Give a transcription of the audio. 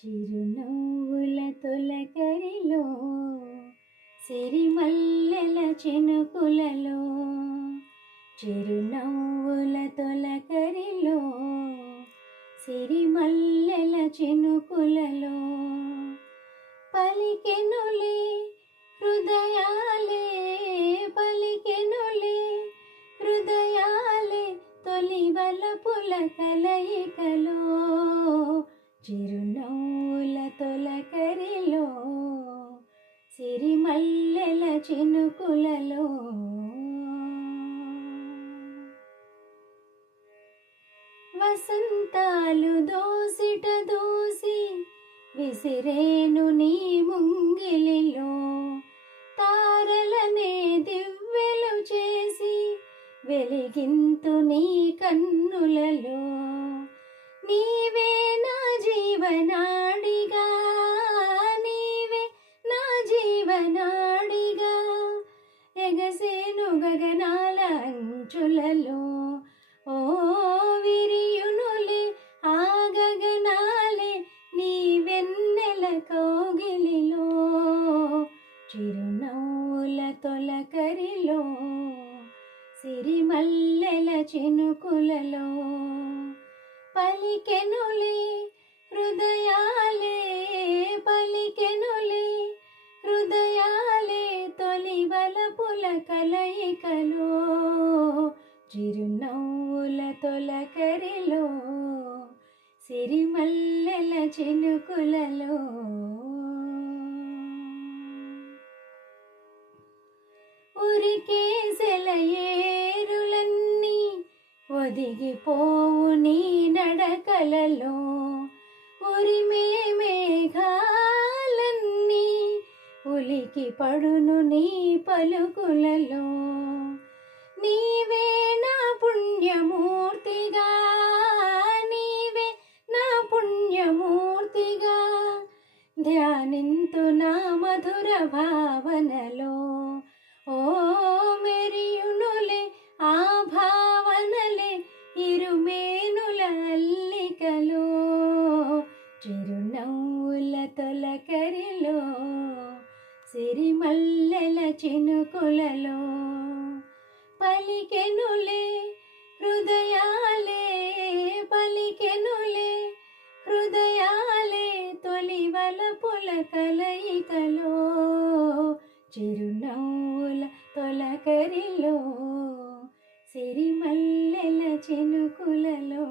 చిరునవ్వుల తొలకరిలో సిరిమల్లెల చినుకులలో చిరునవ్వుల తొలకరిలో సిరిమల్లెల చినుకులలో పలికెనులే హృదయాలే పలికెనులే హృదయాలే తొలి వలపుల కలయికలో చిరునవ్వుల తొలకరిలో సిరిమల్లెల చినుకులలో వసంతాలు దోసిట దోసి విసిరేను నీ ముంగిలిలో తారలనే దివ్వెలు చేసి వెలిగింతు నీ కన్నులలో నీవే నా జీవనాడిగా నీవే నా జీవనాడిగా ఎగసేను గగనాల అంచులలో ఓ విరియునులే ఆ గగనాలే నీ వెన్నెల కౌగిలిలో చిరునవ్వుల తొలకరిలో సిరిమల్లెల చినుకులలో పలికెనులే హృదయాలే పలికెనులే హృదయాలే తొలి వలపుల కలయికలో చిరునవ్వుల తొలకరిలో సిరిమల్లెల చినుకులలో ఉరికేసెల ఏరులన్నీ ఒదిగిపోవు నీ నడకలలో ఉరిమే మేఘాలన్నీ ఉలికి పడును నీ పలుకులలో నీవే నా పుణ్యమూర్తిగా నీవే నా పుణ్యమూర్తిగా ధ్యానింతు నా మధుర భావనలో ఓ మెరియునులే ఆ భావనలే ఇరుమేనుల అల్లికలో చిరునవ్వుల తొలకరిలో సిరిమల్లెల చినుకులలో పలికెనులే హృదయాలే పలికెనులే హృదయాలే తొలి వలపుల కలయికలో చిరునవ్వుల తొలకరిలో సిరిమల్లెల చినుకులలో